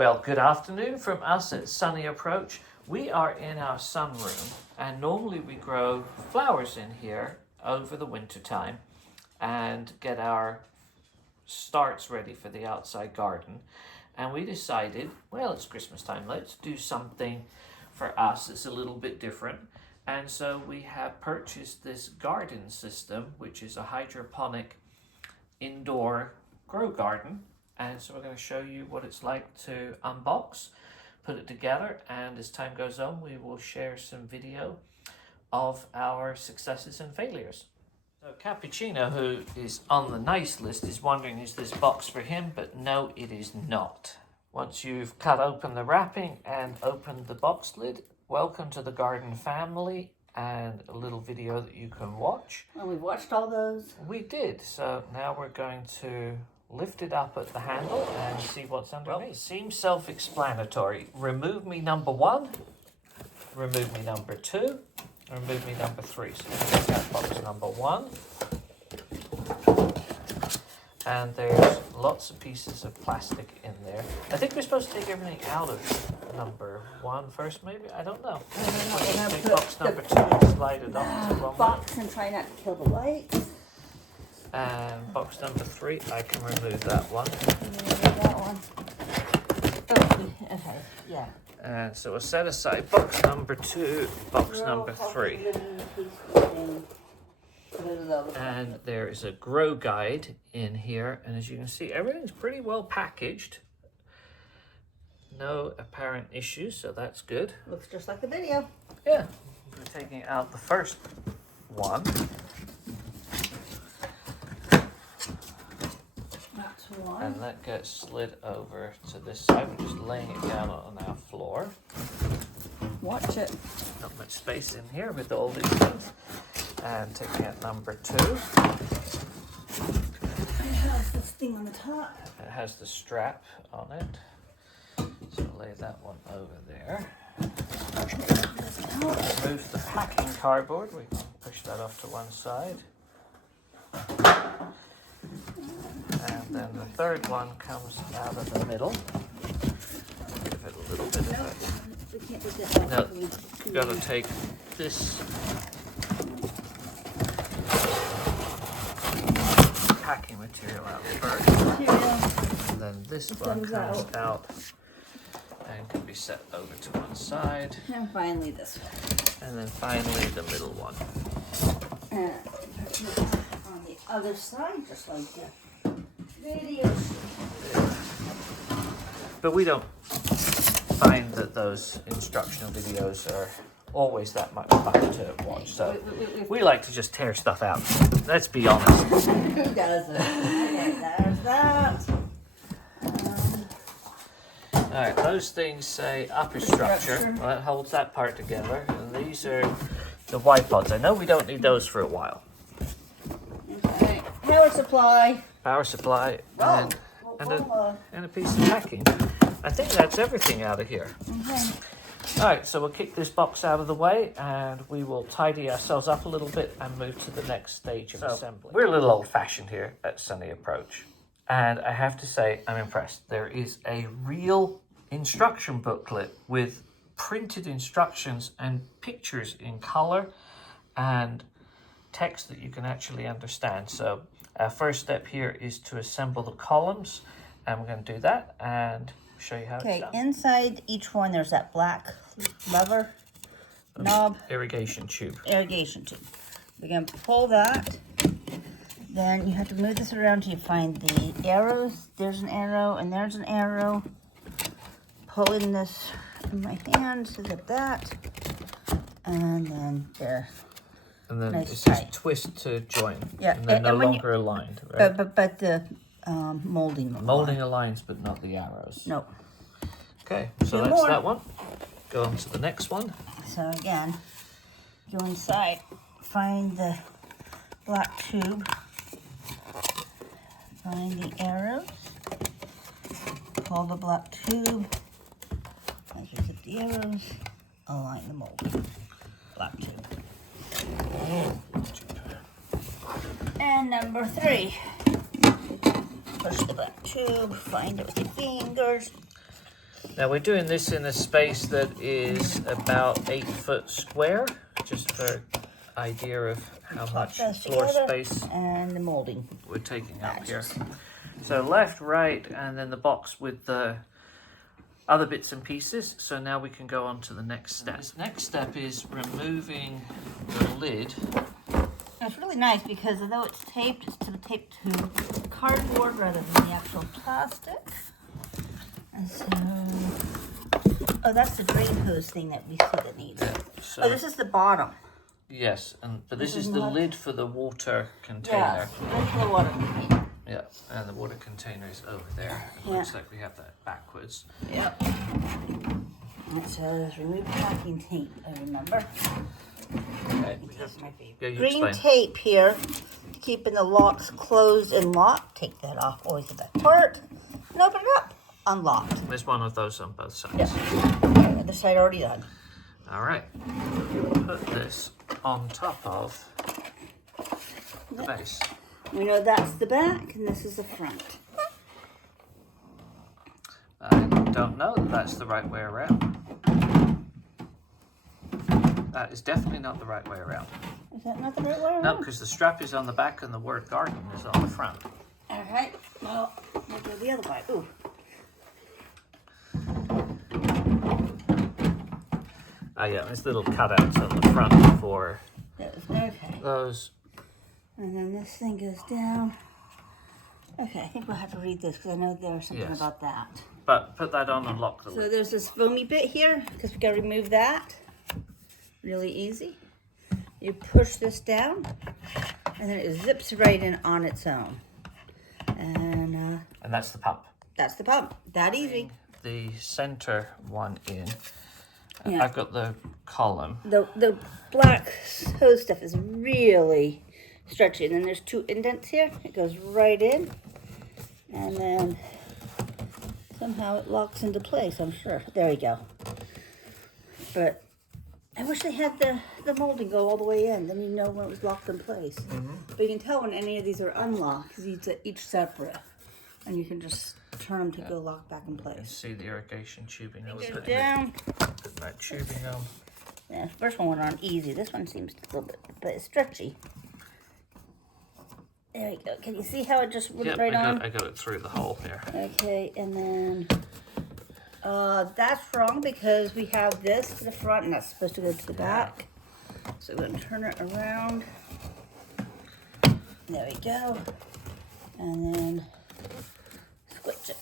Well, good afternoon from us at Sunny Approach. We are in our sunroom, and normally we grow flowers in here over the winter time and get our starts ready for the outside garden. And we decided, well, it's Christmas time, let's do something for us that's a little bit different. And so we have purchased this Gardyn system, which is a hydroponic indoor grow garden. And so we're going to show you what it's like to unbox, put it together, and as time goes on, we will share some video of our successes and failures. So Cappuccino, who is on the nice list, is wondering, is this box for him? But no, it is not. Once you've cut open the wrapping and opened the box lid, welcome to the Gardyn family, and a little video that you can watch. Well, we've watched all those. We did. So now we're going to lift it up at the handle and see what's underneath. Well, seems self-explanatory. Remove me number 1, remove me number 2, remove me number 3. So take out box number 1. And there's lots of pieces of plastic in there. I think we're supposed to take everything out of number 1 first, maybe? I don't know. Take box number 2 and slide it off to the wrong box and try not to kill the lights. And box number 3, I can remove that one. That one. Okay, yeah. And so we'll set aside box number 2, box number 3. And there is a grow guide in here, and as you can see, everything's pretty well packaged. No apparent issues, so that's good. Looks just like the video. Yeah. We're taking out the first one. That's one. And that gets slid over to this side. We're just laying it down on our floor. Watch it. Not much space in here with all these things. And taking out number 2. It has this thing on the top. It has the strap on it. So lay that one over there. Remove the packing cardboard. We can push that off to one side. And then the third one comes out of the middle. Give it a little bit of We can't do that. No, you've got to take this packing material out first. And then this one comes out and can be set over to one side. And finally this one. And then finally the middle one. And on the other side, just like the video. But we don't find that those instructional videos are always that much fun to watch. So we like to just tear stuff out. Let's be honest. Who doesn't? Okay, there's that. Alright, those things say upper structure. Well, that holds that part together. And these are the white pods. I know we don't need those for a while. Okay, power supply. Power supply and a piece of packing. I think that's everything out of here. Okay. Alright, so we'll kick this box out of the way and we will tidy ourselves up a little bit and move to the next stage of assembly. We're a little old-fashioned here at Sunny Approach. And I have to say, I'm impressed. There is a real instruction booklet with printed instructions and pictures in color and text that you can actually understand. So our first step here is to assemble the columns, and we're going to do that and show you how it's done. Okay, inside each one there's that black lever knob. Irrigation tube. Irrigation tube. We're going to pull that. Then you have to move this around till you find the arrows. There's an arrow and there's an arrow. Pulling this in my hand so that that. And then there. And then Nice it says tight. twist to join. Yeah, And they're and no when you- longer aligned, right? But the molding. Molding aligns, but not the arrows. No. Okay, so Two that's more. that one. Go on to the next one. So again, go inside, find the black tube, find the arrows, pull the black tube, as you get the arrows, align the mold. Black tube. And number 3, push the black tube, find it with your fingers, Now we're doing this in a space that is about 8 foot square, just for idea of how much floor space and the molding we're taking up here. So left, right, and then the box with the other bits and pieces. So now we can go on to the next step. This next step is removing the lid. It's really nice because although it's taped, it's taped to cardboard rather than the actual plastic. And so, oh, that's the drain hose thing that we see that needs. Yeah, so, oh, this is the bottom. Yes, but this is the lid for the water container. Yeah, lid for the water container. Yeah, and the water container is over there. It looks like we have that backwards. Yep. It says remove packing tape, I remember. Okay. This is my favorite. Yeah, Green explain. tape here, keeping the locks closed and locked. Take that off, always the best part. And open it up, unlocked. There's one of those on both sides. Yeah. Other side already done. All right. Put this on top of the base. We know that's the back and this is the front. I don't know that that's the right way around. That is definitely not the right way around. Is that not the right way around? No, because the strap is on the back and the word Gardyn is on the front. All right. Well, we'll go the other way. Ooh. Oh yeah, there's little cutouts on the front for Okay. those. And then this thing goes down. Okay, I think we'll have to read this because I know there's something about that. But put that on and lock the So lid. there's this foamy bit here because we got to remove that. Really easy. You push this down and then it zips right in on its own. And that's the pump. that's the pump. That easy. The center one in. Yeah. I've got the column. The black hose stuff is really stretchy. And then there's 2 indents here. It goes right in. And then somehow it locks into place, I'm sure. There you go. But I wish they had the molding go all the way in. Then you know when it was locked in place. But you can tell when any of these are unlocked because each separate. And you can just turn them to go lock back in place. See the irrigation tubing. I was Go putting down. that tubing on. Yeah, the first one went on easy. This one seems a little bit it's stretchy. There you go. Can you see how it just went right on? I got it through the hole here. Okay, and then that's wrong because we have this to the front and that's supposed to go to the back. So we're going to turn it around. There we go. And then switch it.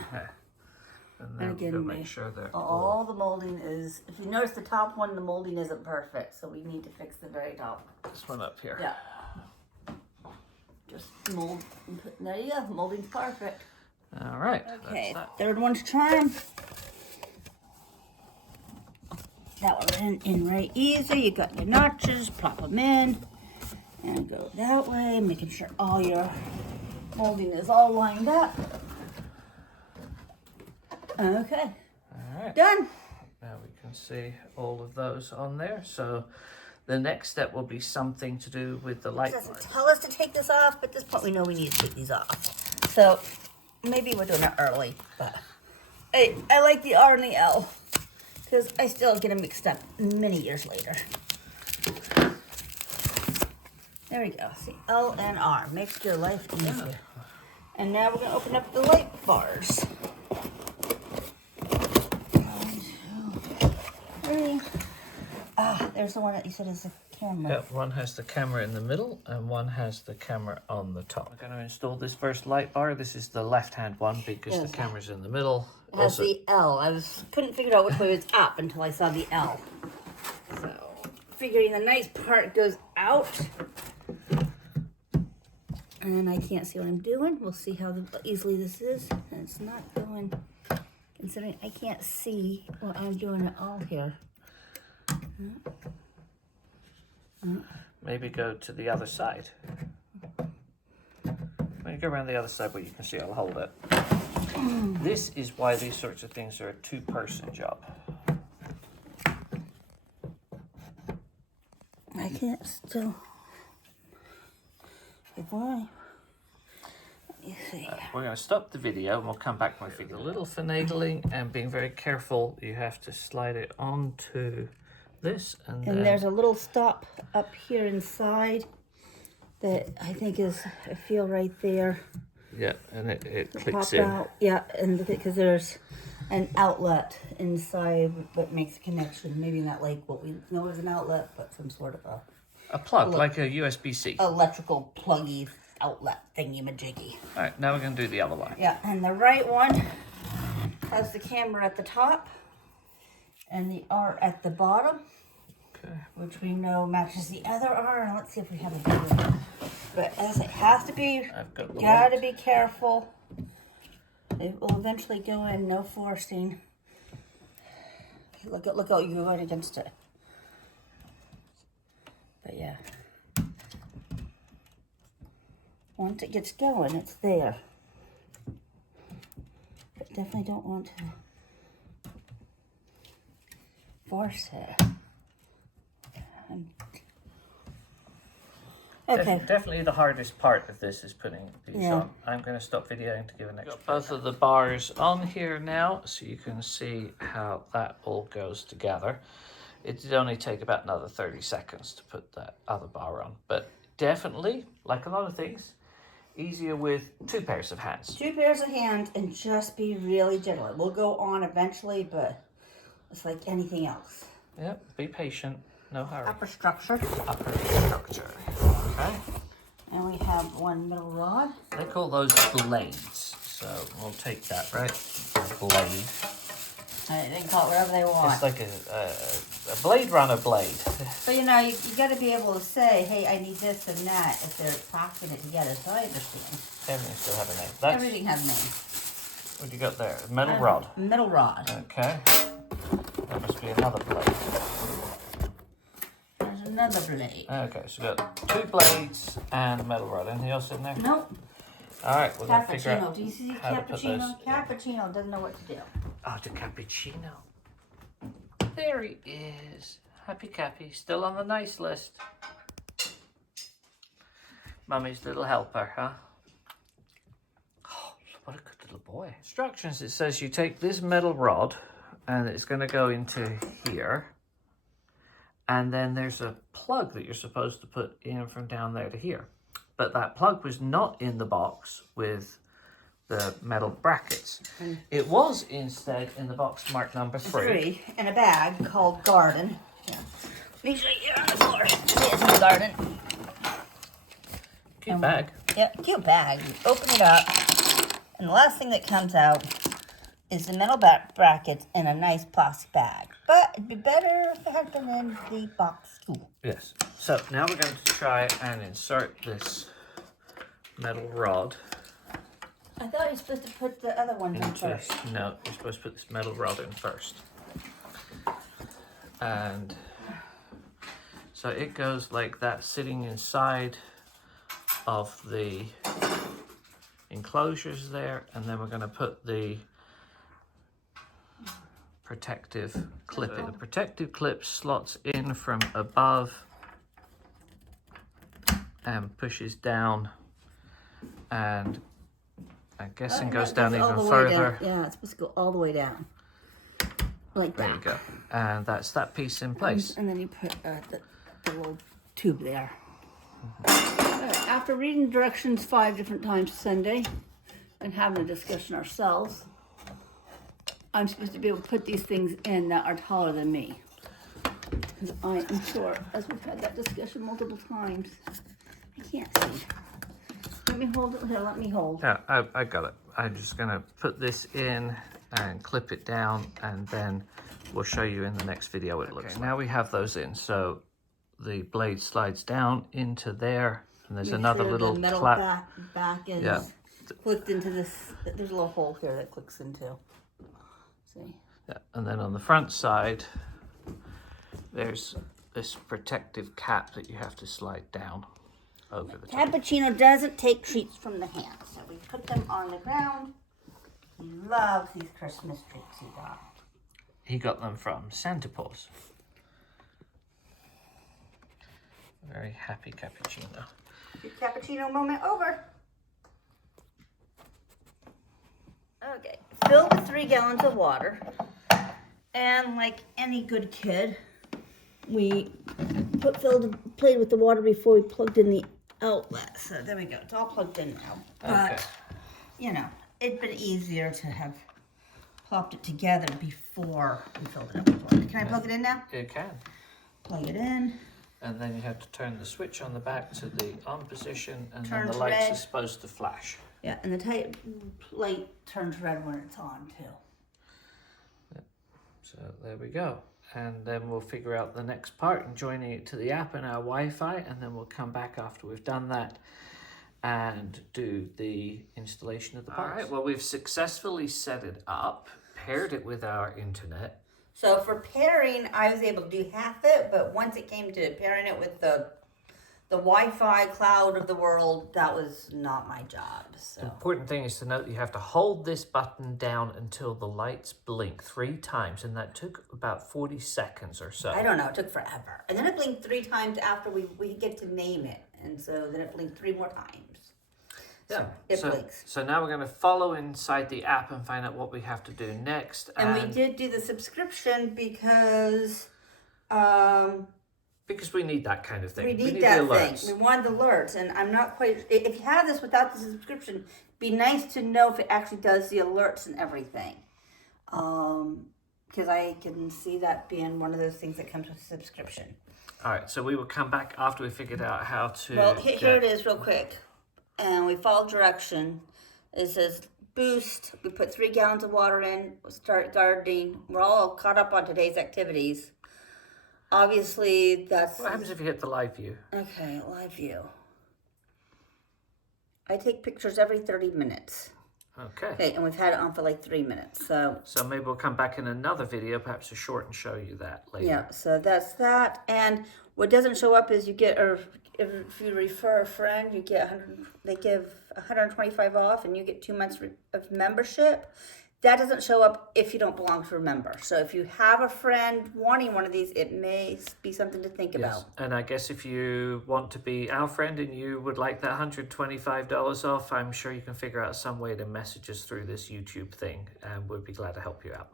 Okay. And then again, we'll make sure that all the molding is, if you notice the top one, the molding isn't perfect. So we need to fix the very top. this one up here. Yeah. Just mold and put, there you go. Molding's perfect. All right. Okay, That's that. third one's charm. That one in right easy. You got your notches, plop them in, and go that way, making sure all your molding is all lined up. Okay, All right. done. Now we can see all of those on there. So the next step will be something to do with the light It doesn't bars. tell us to take this off, but at this point we know we need to take these off. So maybe we're doing it early, but I like the R and the L because I still get them mixed up many years later. There we go. See, L and R makes your life easier. And now we're going to open up the light bars. 1, 2, 3. Ah, there's the one that you said is the camera. Yep, one has the camera in the middle and one has the camera on the top. I'm going to install this first light bar. This is the left-hand one because Yes. the camera's in the middle. It has the L. Couldn't figure out which way was up until I saw the L. So, figuring the nice part goes out. And I can't see what I'm doing. We'll see how easily this is. And it's not going, considering I can't see what I'm doing at all here. Maybe go to the other side. When you go around the other side where you can see, I'll hold it. This is why these sorts of things are a two-person job. I can't still. Why? You see. We're going to stop the video and we'll come back when we figure it out. A little finagling and being very careful. You have to slide it onto this and then... there's a little stop up here inside that I think is, I feel right there. Yeah, and it clicks Pop in. out. Yeah, and because there's an outlet inside that makes a connection. Maybe not like what we know as an outlet, but some sort of a plug, like a USB-C. Electrical pluggy outlet thingy-majiggy. All right, now we're going to do the other line. Yeah, and the right one has the camera at the top and the R at the bottom. Okay. Which we know matches the other R. Let's see if we have a bigger one. But as it has to be, gotta be careful. It will eventually go in, no forcing. Look out, you're going against it. But yeah. Once it gets going, it's there. But definitely don't want to force it. Okay. Definitely the hardest part of this is putting these on. I'm going to stop videoing to give an extra. Got both of the bars on here now, so you can see how that all goes together. It did only take about another 30 seconds to put that other bar on, but definitely, like a lot of things, easier with 2 pairs of hands. 2 pairs of hands and just be really gentle. It will go on eventually, but it's like anything else. Yep, be patient, no hurry. Upper structure. Upper structure. Okay. And we have one middle rod. They call those blades, so we'll take that, right? Blade. They can call it whatever they want. It's like a Blade Runner blade. So, you know, you got to be able to say, hey, I need this and that if they're packing it together. So I understand. Everything still have a name. Everything has a name. What do you got there? Metal rod. Metal rod. Okay. That must be another blade. There's another blade. Okay, so we've got 2 blades and metal rod. Anything else in there? Nope. All right, we're going to figure out. Do you see how to put cappuccino? those. Cappuccino doesn't know what to do. Oh, the cappuccino. There he is. Happy Cappy, still on the nice list. Mummy's little helper, huh? Oh, what a good little boy. Instructions, it says you take this metal rod and it's going to go into here. And then there's a plug that you're supposed to put in from down there to here. But that plug was not in the box with the metal brackets. It was instead in the box marked number 3. In a bag called Gardyn. Yeah. Let me show you on the floor. Here's my Gardyn. Cute bag. Yep, cute bag. You open it up, and the last thing that comes out is the metal brackets in a nice plastic bag. But it'd be better if it had been in the box too. Yes. So now we're going to try and insert this metal rod. I thought you were supposed to put the other one in first. No, you're supposed to put this metal rod in first. And so it goes like that, sitting inside of the enclosures there, and then we're going to put the protective clip in. The protective clip slots in from above and pushes down, and I'm guessing goes down even further. Yeah, it's supposed to go all the way down. Like that. There you go. And that's that piece in place. And then you put the little tube there. After reading the directions 5 different times Sunday and having a discussion ourselves, I'm supposed to be able to put these things in that are taller than me. Because I am short, as we've had that discussion multiple times. I can't see. Let me hold it here, let me hold. Yeah, I got it. I'm just gonna put this in and clip it down, and then we'll show you in the next video what it looks like. Now we have those in, so the blade slides down into there, and there's another little the metal clap. back is clicked into this. There's a little hole here that clicks into. See? Yeah, and then on the front side, there's this protective cap that you have to slide down over the top. Cappuccino doesn't take treats from the hand, so we put them on the ground. He loves these Christmas treats he got. He got them from Santa Paws. Very happy cappuccino. Your cappuccino moment over. Okay, fill with 3 gallons of water. And like any good kid, we played with the water before we plugged in the outlet. So there we go. It's all plugged in now. Okay. But, you know, it'd been easier to have plopped it together before we filled it up with water. Can I plug it in now? You can. Plug it in. And then you have to turn the switch on the back to the on position, and then Turns the lights red. are supposed to flash. Yeah, and the light turns red when it's on too. So there we go. And then we'll figure out the next part and joining it to the app and our Wi-Fi, and then we'll come back after we've done that and do the installation of the parts. All right, well, we've successfully set it up, paired it with our internet. So for pairing, I was able to do half it, but once it came to pairing it with the Wi-Fi cloud of the world, that was not my job. So The important thing is to note that you have to hold this button down until the lights blink 3 times, and that took about 40 seconds or so. I don't know, it took forever. And then it blinked 3 times after we get to name it. And so then it blinked 3 more times. Yeah. It blinks. So now we're going to follow inside the app and find out what we have to do next. And we did do the subscription because we need that kind of thing. we need the that alerts. thing. We want the alerts. And I'm not quite, if you have this without the subscription, it'd be nice to know if it actually does the alerts and everything. Because I can see that being one of those things that comes with a subscription. All right, so we will come back after we figured out how to... Well, here it is real quick. And we follow direction. It says boost. We put 3 gallons of water in. We'll start gardening. We're all caught up on today's activities. Obviously, that's... What happens if you hit the live view? Okay, live view. I take pictures every 30 minutes. Okay, and we've had it on for like 3 minutes, so... So maybe we'll come back in another video, perhaps to short and show you that later. Yeah, so that's that. And what doesn't show up is you get, or if you refer a friend, you get they give 125 off, and you get 2 months of membership. That doesn't show up if you don't belong to a member. So if you have a friend wanting one of these, it may be something to think about. And I guess if you want to be our friend and you would like that $125 off, I'm sure you can figure out some way to message us through this YouTube thing, and we'd be glad to help you out.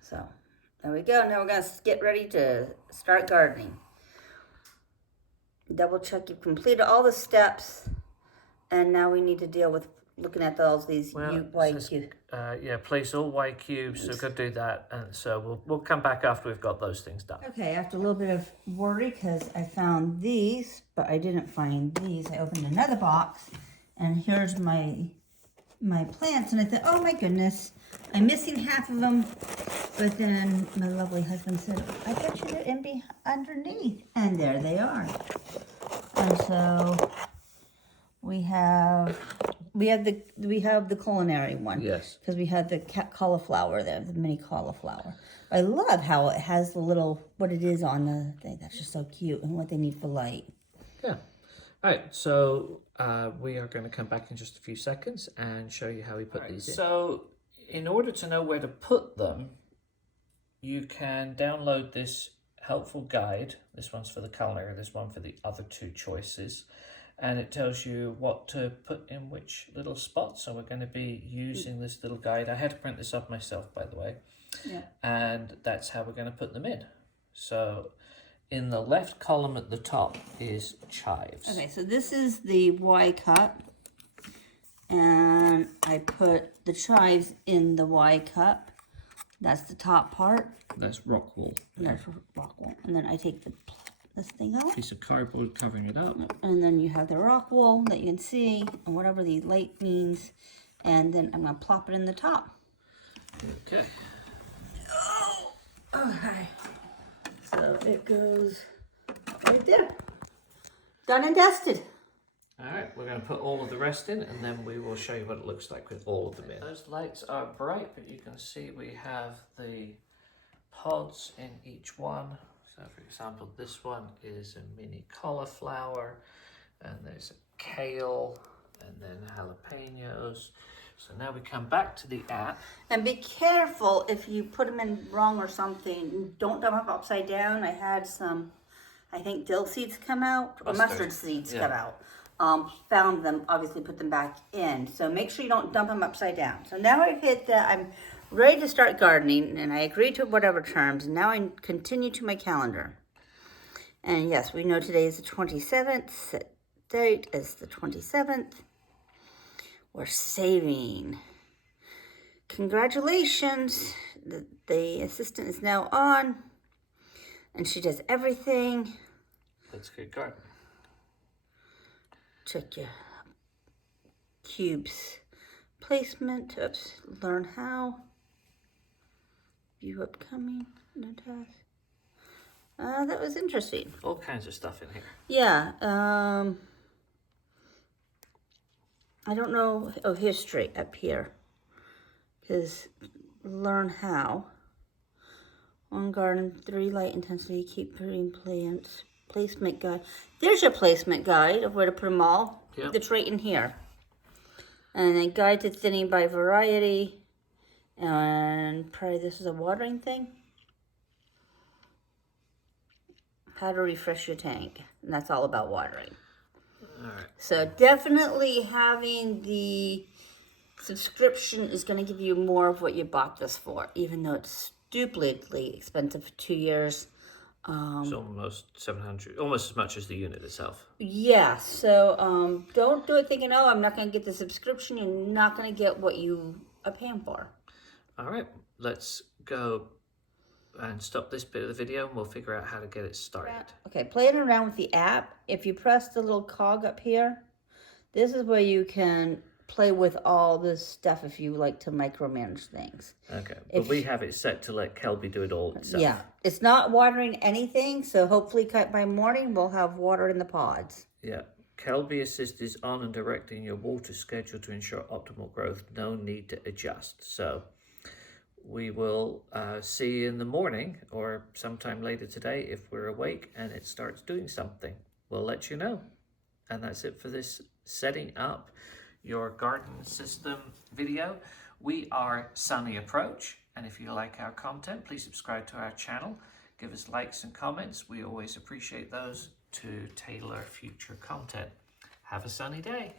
So there we go. Now we're going to get ready to start gardening. Double check you've completed all the steps, and now we need to deal with looking at all these white cubes. Place all white cubes, so go do that. And so we'll come back after we've got those things done. Okay, after a little bit of worry, because I found these, but I didn't find these. I opened another box, and here's my plants, and I thought, oh my goodness, I'm missing half of them. But then my lovely husband said, I bet you they're underneath. And there they are. And so we have the culinary one. Yes. Because we had the cauliflower there, the mini cauliflower. I love how it has the little, what it is on the thing. That's just so cute, and what they need for light. Yeah. All right, so we are going to come back in just a few seconds and show you how we put these in. So in order to know where to put them, you can download this helpful guide. This one's for the culinary, this one for the other 2 choices. And it tells you what to put in which little spot. So we're going to be using this little guide. I had to print this up myself, by the way. Yeah. And that's how we're going to put them in. So in the left column at the top is chives. Okay, so this is the Y cup. And I put the chives in the Y cup. That's the top part. That's rock wool. That's rock wool. And then I take this thing out. Piece of cardboard covering it up. And then you have the rock wool that you can see, and whatever the light means. And then I'm going to plop it in the top. Okay. Oh, okay. So it goes right there. Done and dusted. All right, we're going to put all of the rest in, and then we will show you what it looks like with all of them in. Those lights are bright, but you can see we have the pods in each one. So for example, this one is a mini cauliflower, and there's a kale, and then jalapenos. So now we come back to the app. And be careful if you put them in wrong or something. Don't dump them upside down. I had some, I think dill seeds come out, or mustard seeds come out. found them, obviously put them back in. So make sure you don't dump them upside down. So now I've hit that, I'm ready to start gardening, and I agreed to whatever terms, and now I continue to my calendar. And yes, we know today is the 27th, set date is the 27th. We're saving. Congratulations, the assistant is now on, and she does everything. Let's get gardening. Check your cubes placement. Oops, learn how. View upcoming, no task. That was interesting. All kinds of stuff in here. Yeah, I don't know, oh, history up here. Because learn how. On garden, 3 light intensity, keep putting plants. Placement guide. There's your placement guide of where to put them all. Yep. It's right in here. And then guide to thinning by variety. And probably this is a watering thing. How to refresh your tank. And that's all about watering. All right. So definitely having the subscription is going to give you more of what you bought this for, even though it's stupidly expensive for 2 years. It's almost 700, almost as much as the unit itself. Yeah, so don't do it thinking, oh, I'm not going to get the subscription. You're not going to get what you are paying for. All right, let's go and stop this bit of the video, and we'll figure out how to get it started. Okay, playing around with the app. If you press the little cog up here, this is where you can play with all this stuff if you like to micromanage things. Okay, but we have it set to let Kelby do it all itself. Yeah, it's not watering anything, so hopefully by morning we'll have water in the pods. Yeah, Kelby Assist is on and directing your water schedule to ensure optimal growth. No need to adjust. So we will see you in the morning or sometime later today if we're awake and it starts doing something. We'll let you know. And that's it for this setting up your garden system video. We are Sunny Approach, and if you like our content, please subscribe to our channel. Give us likes and comments. We always appreciate those to tailor future content. Have a sunny day.